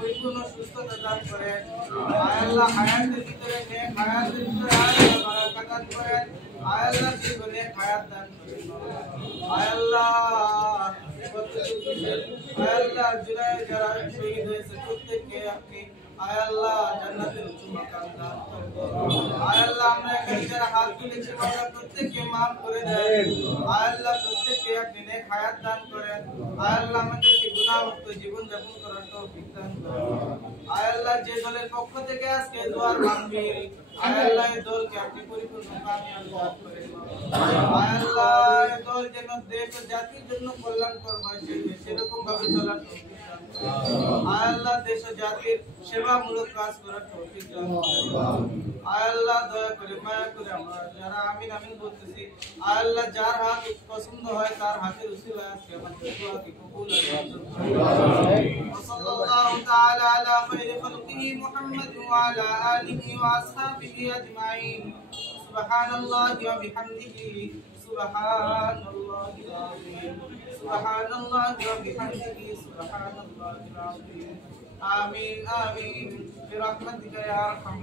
পরিপূর্ণ সুস্থতা দান করেন। আল্লাহ হায়াতের ভিতরে নেক হায়াতের ভিতরে আল্লাহ বারাকাত দান করেন। আল্লাহ জীবনে হায়াত দান করেন। আল্লাহ আল্লাহ জুলাই যারা শহীদ হয়েছে প্রত্যেককে আপনি আল্লাহ জান্নাতের উচ্চ মাকাম দান করেন। আল্লাহ আমরা এখানে যারা হাত তুলেছি আল্লাহ প্রত্যেককে maaf করে দেন। আল্লাহ প্রত্যেককে আপনি নেক হায়াত দান করেন। আল্লাহ আমাদেরকে গুনাহমুক্ত জীবন যাপন করার তৌফিক দান করেন। আল্লাহ যে দলের পক্ষ থেকে আজকে দোয়ার মাহফিল আল্লাহ এই দলকে আপনি পরিপূর্ণ কামিয়াব দান করেন। আল্লাহ এই দল যেন দেশ ও জাতির জন্য কল্যাণকর হয় সেরকম ভাবে চলার তৌফিক দান করেন। আল্লাহ দেশ ও জাতির সেবামূলক কাজ করার তৌফিক দান করেন। আল্লাহ দয়া করে মায়া করে আমরা যারা আমিন আমিন বলতেছি আল্লাহ যার হাত পছন্দ হয় তার হাতের উসিলায় আজকে আমাদের দোয়াকে কবুল করুন। সাল্লাল্লাহু তাআলা আলা খায়রি খালকিহি মুহাম্মদ ওয়া আলা আলিহি ওয়া আসহাবিহি আজমাইন। সুবহানাল্লাহি ওয়া বিহামদিহি সুবহানাল্লাহিল আযীম। সুবহানাল্লাহি ওয়া বিহামদিহি সুবহানাল্লাহিল আযীম। আমিন আমিন বিরহমাতিকা ইয়া আরহাম